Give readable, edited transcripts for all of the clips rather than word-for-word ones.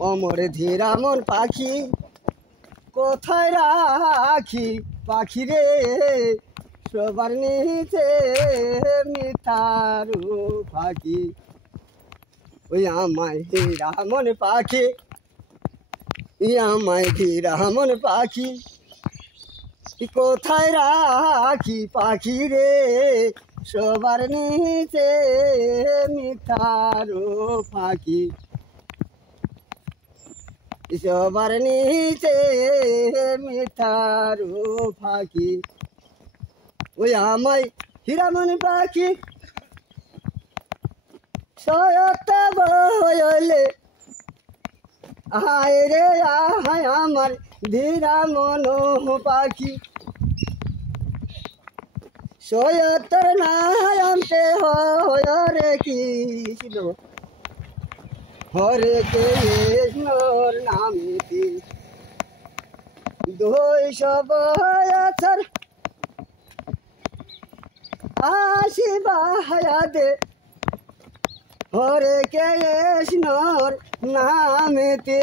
অমর ধীরা মন পাখি কোথায় রাখি পাখি রে সবার নিচে মিঠারু পাখি ওই আমায় ধীরা মন পাখি আমায় ধীরা মন পাখি কোথায় রাখি পাখি রে সবার নিচে মিঠারু পাখি সবার নিচে মিঠারু পাখি ওই আমায় হীরামণি পাখি সয়ত বলে আয় রে আয় আমার ধীরা মন পাখি সয়তর নামতে হরে কৃষ্ণ হরে কৃষ্ণর নামেতে দুইশ বছর আশীর্বাদে হরে কৃষ্ণর নামেতে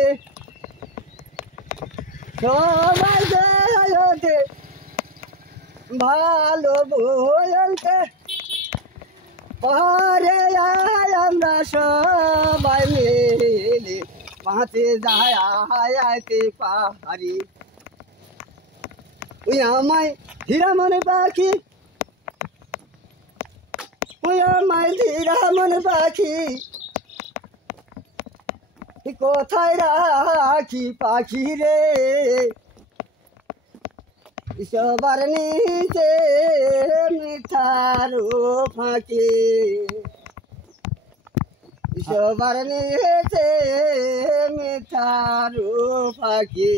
সবাই জয়তে ভালো বলতে পরে আমরা সবাই মিলে পাতে যাইতে পারি ওই আমায় হীরামণি পাখি ওই আমায় হীরামণ পাখি কোথায় রাখি পাখি রে সবার নিচে মিঠারু ফাঁকি সবার নিচে মিঠারু ফাঁকি।